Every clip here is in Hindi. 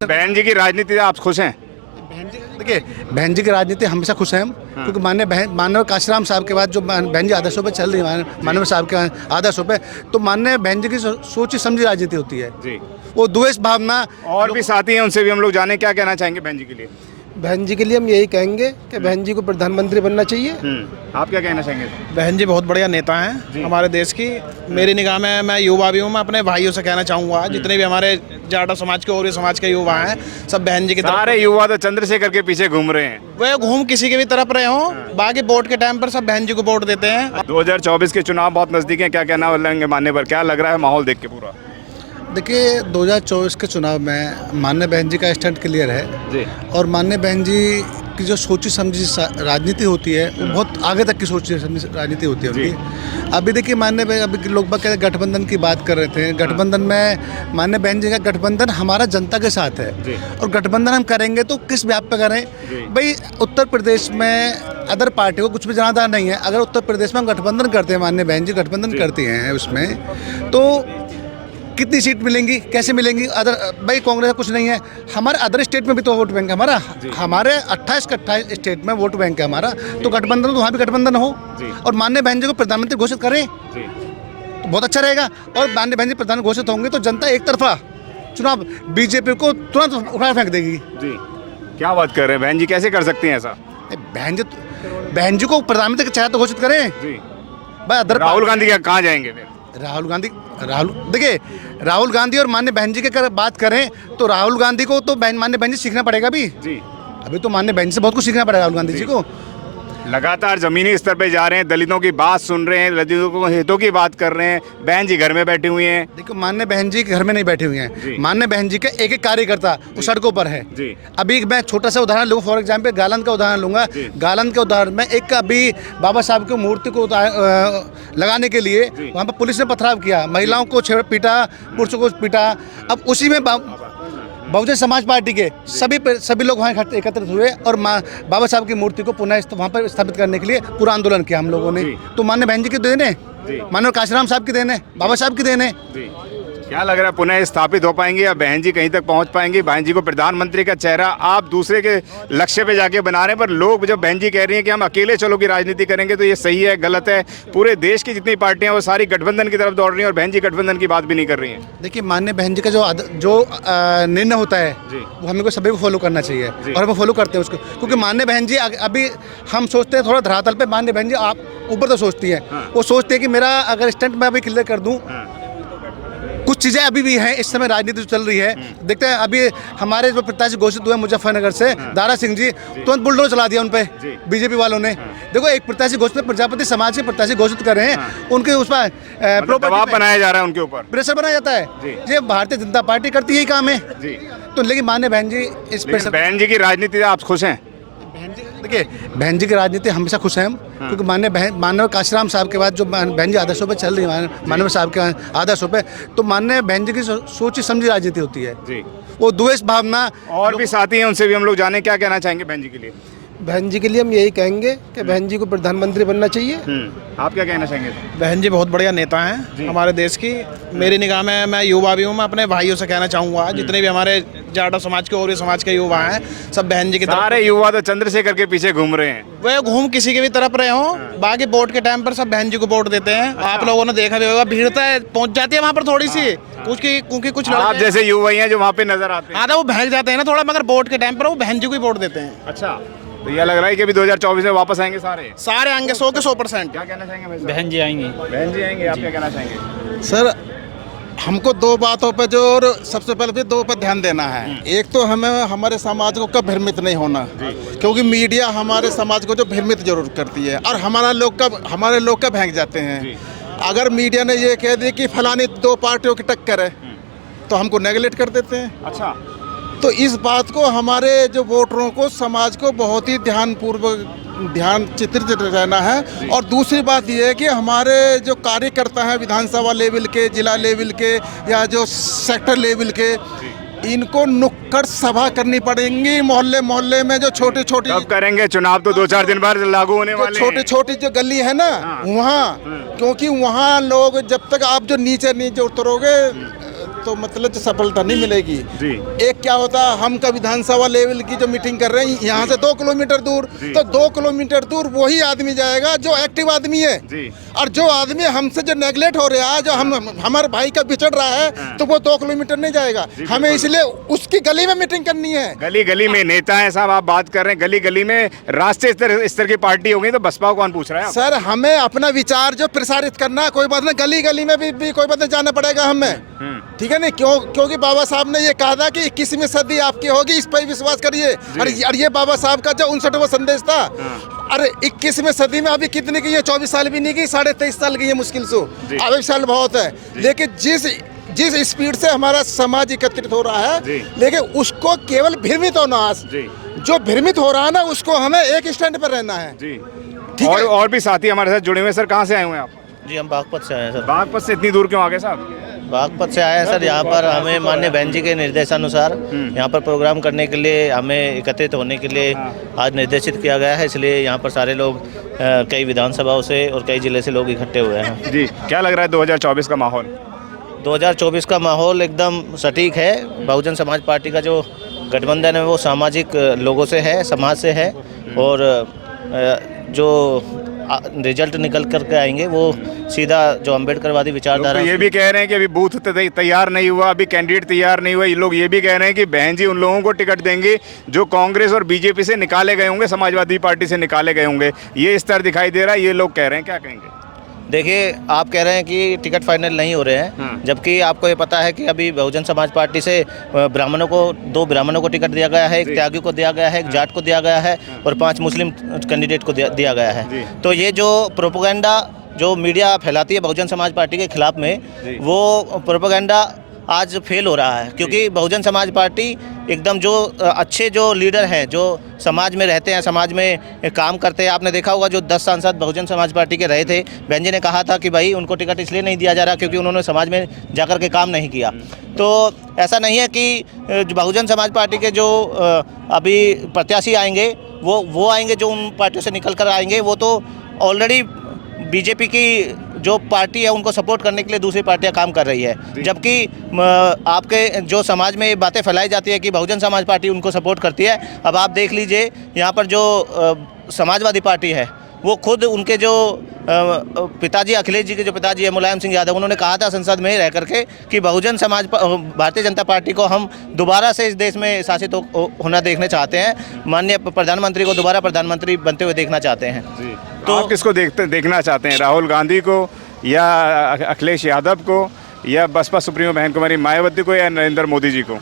बहन जी की राजनीति से आप खुश हैं? देखिए, बहन जी की राजनीति हमेशा खुश हैं हम, क्योंकि माननीय काशीराम साहब के बाद जो बहन जी आदर्शों पे चल रही है, माननीय साहब के आदर्शों पे, तो माननीय बहन जी की सोची समझी राजनीति होती है। जी। वो द्वेष भावना। और भी साथी हैं, उनसे भी हम लोग जाने क्या कहना चाहेंगे बहन जी के लिए। बहन जी के लिए हम यही कहेंगे कि बहन जी को प्रधानमंत्री बनना चाहिए। आप क्या कहना चाहेंगे? बहन जी बहुत बढ़िया नेता हैं हमारे देश की। मेरी निगाह में, मैं युवा भी हूँ, मैं अपने भाइयों से कहना चाहूँगा, जितने भी हमारे जाटा समाज के और भी समाज के युवा हैं, सब बहन जी की तरफ। सारे युवा तो चंद्रशेखर के पीछे घूम रहे हैं। वे घूम किसी के भी तरफ रहे हों, बाकी वोट के टाइम पर सब बहन जी को वोट देते हैं। 2024 के चुनाव बहुत नजदीक हैं, क्या कहना लेंगे मानने पर? क्या लग रहा है माहौल देख के पूरा? देखिए, 2024 के चुनाव में माननीय बहन जी का स्टैंड क्लियर है जी। और माननीय बहन जी की जो सोची समझी राजनीति होती है, वो बहुत आगे तक की सोची समझी राजनीति होती है उनकी। अभी देखिए, अभी लोग बाग गठबंधन की बात कर रहे थे। गठबंधन में माननीय बहन जी का गठबंधन हमारा जनता के साथ है, और गठबंधन हम करेंगे तो किस व्याप पे करें भाई? उत्तर प्रदेश में अदर पार्टी को कुछ भी जनाधार नहीं है। अगर उत्तर प्रदेश में हम गठबंधन करते हैं, माननीय बहन जी गठबंधन करती हैं उसमें, तो कितनी सीट मिलेंगी, कैसे मिलेंगी? अदर भाई कांग्रेस का कुछ नहीं है। हमारे अदर स्टेट में भी तो वोट बैंक है हमारे 28 के 28 स्टेट में वोट बैंक है हमारा, तो गठबंधन, तो वहाँ भी गठबंधन हो और माननीय बहन जी को प्रधानमंत्री घोषित करें तो बहुत अच्छा रहेगा। और माननीय बहन जी प्रधान घोषित होंगे तो जनता एक तरफा चुनाव बीजेपी को तुरंत उठा फेंक देगी। जी, क्या बात कर रहे हैं? बहन जी कैसे कर सकती हैं ऐसा? बहन जी को प्रधानमंत्री चाहे तो घोषित करें। राहुल गांधी कहाँ जाएंगे फिर? देखिए, राहुल गांधी और माननीय बहन जी की बात करें तो राहुल गांधी को तो माननीय बहन जी सीखना पड़ेगा भी। जी। अभी तो माननीय बहन से बहुत कुछ सीखना पड़ेगा राहुल गांधी जी को। लगातार जमीनी स्तर पे जा रहे हैं, दलितों की बात सुन रहे हैं, दलितों को हितों की बात कर रहे हैं। बहन जी घर में बैठी हुई हैं। देखो, माननीय बहन जी घर में नहीं बैठी हुई हैं। माननीय बहन जी के एक एक कार्यकर्ता वो सड़कों पर है। अभी मैं छोटा सा उदाहरण लूँ, फॉर एग्जाम्पल गालंद का उदाहरण लूंगा। गालंद के उदाहरण में एक अभी बाबा साहब की मूर्ति को लगाने के लिए वहाँ पर पुलिस ने पथराव किया, महिलाओं को पीटा, पुरुषों को पीटा। अब उसी में बहुजन समाज पार्टी के सभी लोग वहाँ एकत्रित हुए और बाबा साहब की मूर्ति को पुनः वहाँ पर स्थापित करने के लिए पूरा आंदोलन किया हम लोगों ने। तो माननीय बहन जी की देन है, माननीय काशीराम साहब की देन है, बाबा साहब की देन है। क्या लग रहा है, पुनः स्थापित हो पाएंगे या बहन जी कहीं तक पहुंच पाएंगी? बहन जी को प्रधानमंत्री का चेहरा आप दूसरे के लक्ष्य पे जाके बना रहे हैं, पर लोग जब बहन जी कह रही हैं कि हम अकेले चलो की राजनीति करेंगे, तो ये सही है गलत है? पूरे देश की जितनी पार्टियां वो सारी गठबंधन की तरफ दौड़ रही हैं और बहन जी गठबंधन की बात भी नहीं कर रही हैं। देखिए, माननीय बहन जी का जो निर्णय होता है वो हमें को सभी को फॉलो करना चाहिए और हम फॉलो करते हैं उसको, क्योंकि माननीय बहन जी अभी हम सोचते हैं थोड़ा धरातल पे, माननीय बहन जी आप ऊपर तो सोचती है। वो सोचती है कि मेरा अगर स्टंट मैं अभी क्लियर कर दूं। कुछ चीज़ें अभी भी हैं, इस समय राजनीति जो चल रही है, देखते हैं। अभी हमारे जो प्रत्याशी घोषित हुए मुजफ्फरनगर से दारा सिंह जी, तुरंत बुलडोजर चला दिया उन पे बीजेपी वालों ने। देखो, एक प्रत्याशी घोषित, प्रजापति समाज के प्रत्याशी घोषित कर रहे हैं, उनके उस पर दबाव बनाया जा रहा है, उनके ऊपर प्रेशर बनाया जाता है। ये भारतीय जनता पार्टी करती यही काम है। तो लेकिन माननीय बहन जी इस प्रेशर, बहन जी की राजनीति से आप खुश हैं? देखिए, बहन जी की राजनीति हमेशा खुश हैं हम, क्योंकि माननीय काशीराम साहब के बाद जो बहन जी आदर्शों पे चल रही है, माननीय साहब के आदर्शों पे, तो माननीय बहन जी की सोची समझी राजनीति होती है। वो द्वेष भावना। और भी साथी हैं, उनसे भी हम लोग जाने क्या कहना चाहेंगे बहन जी के लिए। बहन जी के लिए हम यही कहेंगे कि बहन जी को प्रधानमंत्री बनना चाहिए। आप क्या कहना चाहेंगे? बहन जी बहुत बढ़िया नेता हैं हमारे देश की। मेरी निगाह में, मैं युवा भी हूँ, मैं अपने भाइयों से कहना चाहूँगा, जितने भी हमारे जाटा समाज के और भी समाज के युवा हैं, सब बहन जी की तरफ। सारे युवा तो चंद्रशेखर के पीछे घूम रहे हैं। वे घूम किसी के भी तरफ रहे हों, बाकी वोट के टाइम पर सब बहन जी को वोट देते हैं। आप लोगों ने देखा भी होगा, भीड़ पहुंच जाती है वहाँ पर थोड़ी सी, क्योंकि कुछ आप जैसे युवा हैं जो वहाँ पे नजर आते हैं। हाँ, तो वो भाग जाते हैं ना थोड़ा, मगर वोट के टाइम पर वो बहन जी को ही वोट देते हैं। अच्छा, तो यह लग रहा है कि अभी 2024 में वापस आएंगे सारे आएंगे 100 के 100%। क्या कहना चाहेंगे भाई? बहन जी आएंगी। बहन जी आएंगे, आप क्या कहना चाहेंगे? सर, हमको दो बातों पे और सबसे पहले भी दो पे ध्यान देना है। एक तो हमें हमारे समाज को कब भ्रमित नहीं होना, क्योंकि मीडिया हमारे समाज को जो भ्रमित जरूर करती है और हमारे लोग कब भाग जाते हैं। अगर मीडिया ने ये कह दिया कि फलानी दो पार्टियों की टक्कर है, तो हमको नेगलेक्ट कर देते हैं। अच्छा, तो इस बात को हमारे जो वोटरों को, समाज को बहुत ही ध्यान चित्रित रहना है। और दूसरी बात यह है कि हमारे जो कार्यकर्ता हैं विधानसभा लेवल के, जिला लेवल के या जो सेक्टर लेवल के, इनको नुक्कड़ सभा करनी पड़ेंगी। मोहल्ले मोहल्ले में जो छोटे छोटे, कब करेंगे चुनाव? तो 2-4 दिन बाद लागू होने वाले हैं। छोटे छोटी जो गली है ना, वहाँ, क्योंकि वहाँ लोग, जब तक आप जो नीचे उतरोगे तो मतलब सफलता नहीं मिलेगी। जी। एक क्या होता है, हम का विधानसभा लेवल की जो मीटिंग कर रहे हैं यहाँ से 2 किलोमीटर दूर, तो 2 किलोमीटर दूर वही आदमी जाएगा जो एक्टिव आदमी है। जी। और जो आदमी हमसे जो नेगलेक्ट हो रहा है, जो हम हमारे भाई का बिछड़ रहा है, तो वो 2 किलोमीटर नहीं जाएगा। हमें इसलिए उसकी गली में मीटिंग करनी है। गली गली में नेता है साहब, आप बात कर रहे हैं गली गली में। राष्ट्रीय स्तर की पार्टी होगी तो बसपा को कौन पूछ रहा है? सर हमें अपना विचार जो प्रसारित करना है, कोई बात नहीं, गली गली में भी कोई बात नहीं जाना पड़ेगा हमें, ठीक है नहीं? क्योंकि बाबा साहब ने ये कहा था कि 21वीं सदी आपकी होगी, इस पर विश्वास करिए। और ये बाबा साहब का जो 59वां संदेश था। अरे 21वीं सदी में अभी कितनी की है? 24 साल भी नहीं की, 23.5 साल की है मुश्किल से। अब 1 साल बहुत है, लेकिन जिस स्पीड से हमारा समाज एकत्रित हो रहा है, लेकिन उसको केवल भ्रमित होना, जो भ्रमित हो रहा है ना, उसको हमें एक स्टैंड पर रहना है। ठीक है? और भी साथी हमारे साथ जुड़े हुए हैं। सर कहाँ से आए हुए हैं आप? जी हम बागपत से आए हैं सर। बागपत से इतनी दूर क्यों आ गए साहब? बागपत से आए हैं सर। यहाँ पर हमें माननीय बहन जी के निर्देशानुसार यहाँ पर प्रोग्राम करने के लिए, हमें एकत्रित होने के लिए आज निर्देशित किया गया है। इसलिए यहाँ पर सारे लोग कई विधानसभाओं से और कई जिले से लोग इकट्ठे हुए हैं। जी, क्या लग रहा है 2024 का माहौल? 2024 का माहौल एकदम सटीक है। बहुजन समाज पार्टी का जो गठबंधन है वो सामाजिक लोगों से है, समाज से है, और जो रिजल्ट निकल कर के आएंगे वो सीधा जो अम्बेडकरवादी विचारधारा। तो ये भी कह रहे हैं कि अभी बूथ तैयार नहीं हुआ, अभी कैंडिडेट तैयार नहीं हुआ। ये लोग ये भी कह रहे हैं कि बहन जी उन लोगों को टिकट देंगे जो कांग्रेस और बीजेपी से निकाले गए होंगे, समाजवादी पार्टी से निकाले गए होंगे। ये स्तर दिखाई दे रहा है, ये लोग कह रहे हैं। क्या कहेंगे? देखिए, आप कह रहे हैं कि टिकट फाइनल नहीं हो रहे हैं, जबकि आपको ये पता है कि अभी बहुजन समाज पार्टी से ब्राह्मणों को 2 ब्राह्मणों को टिकट दिया गया है, 1 त्यागी को दिया गया है, 1 जाट को दिया गया है, और 5 मुस्लिम कैंडिडेट को दिया गया है। तो ये जो प्रोपेगेंडा जो मीडिया फैलाती है बहुजन समाज पार्टी के खिलाफ में, वो प्रोपेगेंडा आज फेल हो रहा है। क्योंकि बहुजन समाज पार्टी एकदम जो अच्छे जो लीडर हैं, जो समाज में रहते हैं, समाज में काम करते हैं। आपने देखा होगा जो 10 सांसद बहुजन समाज पार्टी के रहे थे, बहन जी ने कहा था कि भाई उनको टिकट इसलिए नहीं दिया जा रहा क्योंकि उन्होंने समाज में जाकर के काम नहीं किया। तो ऐसा नहीं है कि बहुजन समाज पार्टी के जो अभी प्रत्याशी आएंगे वो आएंगे जो उन पार्टियों से निकल कर आएंगे, वो तो ऑलरेडी बीजेपी की जो पार्टी है उनको सपोर्ट करने के लिए दूसरी पार्टियां काम कर रही है। जबकि आपके जो समाज में ये बातें फैलाई जाती है कि बहुजन समाज पार्टी उनको सपोर्ट करती है। अब आप देख लीजिए यहाँ पर जो समाजवादी पार्टी है वो खुद उनके जो पिताजी, अखिलेश जी के जो पिताजी है मुलायम सिंह यादव, उन्होंने कहा था संसद में रह करके कि बहुजन समाज भारतीय जनता पार्टी को हम दोबारा से इस देश में शासित होना देखना चाहते हैं। माननीय प्रधानमंत्री को दोबारा प्रधानमंत्री बनते हुए देखना चाहते हैं। तो आप किसको देखना चाहते हैं? राहुल गांधी को, या अखिलेश यादव को, या बसपा सुप्रीमो बहन कुमारी मायावती को, या नरेंद्र मोदी जी को?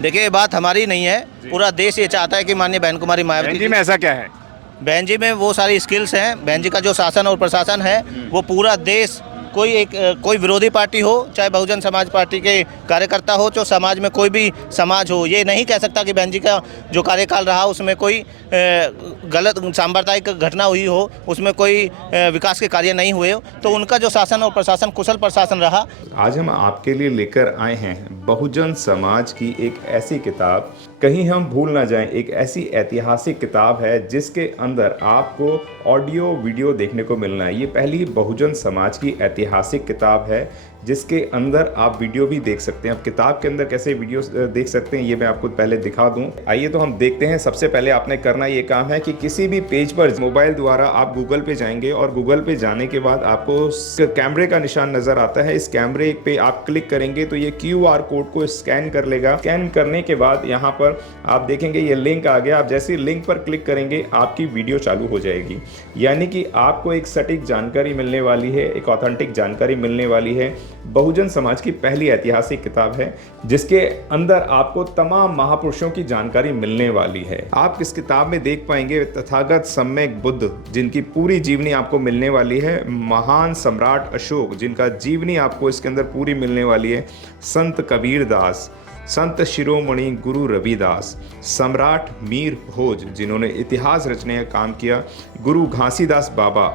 देखिए, ये बात हमारी नहीं है, पूरा देश ये चाहता है कि माननीय बहन कुमारी मायावती जी में ऐसा क्या है? बहन जी में वो सारी स्किल्स हैं। बहन जी का जो शासन और प्रशासन है वो पूरा देश, कोई विरोधी पार्टी हो, चाहे बहुजन समाज पार्टी के कार्यकर्ता हो, जो समाज में कोई भी समाज हो, ये नहीं कह सकता कि बहन जी का जो कार्यकाल रहा उसमें कोई गलत सांप्रदायिक घटना हुई हो, उसमें कोई विकास के कार्य नहीं हुए हो। तो उनका जो शासन और प्रशासन कुशल प्रशासन रहा। आज हम आपके लिए लेकर आए हैं बहुजन समाज की एक ऐसी किताब, कहीं हम भूल ना जाएं, एक ऐसी ऐतिहासिक किताब है जिसके अंदर आपको ऑडियो वीडियो देखने को मिलना है। ये पहली बहुजन समाज की ऐतिहासिक किताब है जिसके अंदर आप वीडियो भी देख सकते हैं। अब किताब के अंदर कैसे वीडियो देख सकते हैं ये मैं आपको पहले दिखा दूं। आइए तो हम देखते हैं। सबसे पहले आपने करना ये काम है कि किसी भी पेज पर मोबाइल द्वारा आप गूगल पे जाएंगे, और गूगल पे जाने के बाद आपको कैमरे का निशान नजर आता है। इस कैमरे पे आप क्लिक करेंगे तो ये QR कोड को स्कैन कर लेगा। स्कैन करने के बाद यहाँ पर आप देखेंगे ये लिंक आ गया। आप जैसे लिंक पर क्लिक करेंगे आपकी वीडियो चालू हो जाएगी, यानी कि आपको एक सटीक जानकारी मिलने वाली है, एक ऑथेंटिक जानकारी मिलने वाली है। बहुजन समाज की पहली ऐतिहासिक किताब है जिसके अंदर आपको तमाम महापुरुषों की जानकारी मिलने वाली है। आप इस किताब में देख पाएंगे तथागत सम्यक बुद्ध, जिनकी पूरी जीवनी आपको मिलने वाली है। महान सम्राट अशोक, जिनका जीवनी आपको इसके अंदर पूरी मिलने वाली है। संत कबीर दास, संत शिरोमणि गुरु रविदास, सम्राट मीर भोज, जिन्होंने इतिहास रचने का काम किया। गुरु घासीदास बाबा,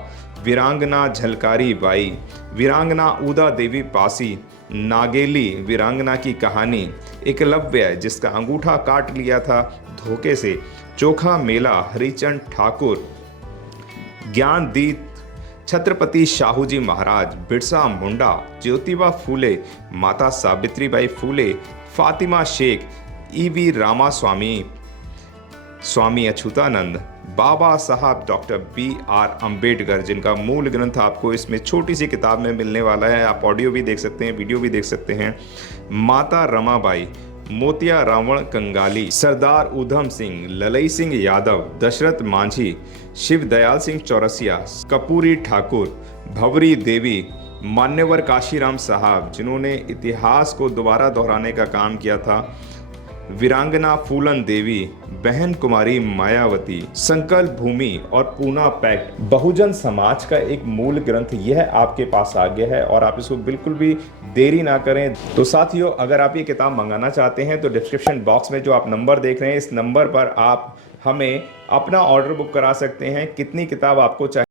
वीरांगना झलकारी बाई, वीरांगना उदा देवी पासी, नागेली वीरांगना की कहानी, एकलव्य जिसका अंगूठा काट लिया था धोखे से, चोखा मेला हरिचंद ठाकुर, ज्ञानदीप छत्रपति शाहू जी महाराज, बिरसा मुंडा, ज्योतिबा फूले, माता सावित्रीबाई फूले, फातिमा शेख, ईवी रामास्वामी, स्वामी अच्युतानंद, बाबा साहब डॉक्टर BR अंबेडकर, जिनका मूल ग्रंथ आपको इसमें छोटी सी किताब में मिलने वाला है। आप ऑडियो भी देख सकते हैं, वीडियो भी देख सकते हैं। माता रमाबाई, मोतिया रावण कंगाली, सरदार उधम सिंह, ललई सिंह यादव, दशरथ मांझी, शिव दयाल सिंह चौरसिया, कपूरी ठाकुर, भवरी देवी, मान्यवर काशीराम साहब, जिन्होंने इतिहास को दोबारा दोहराने का काम किया था, वीरांगना फूलन देवी, बहन कुमारी मायावती, संकल्प भूमि और पूना पैक्ट। बहुजन समाज का एक मूल ग्रंथ यह आपके पास आ गया है और आप इसको बिल्कुल भी देरी ना करें। तो साथियों, अगर आप ये किताब मंगाना चाहते हैं तो डिस्क्रिप्शन बॉक्स में जो आप नंबर देख रहे हैं, इस नंबर पर आप हमें अपना ऑर्डर बुक करा सकते हैं। कितनी किताब आपको चाहिए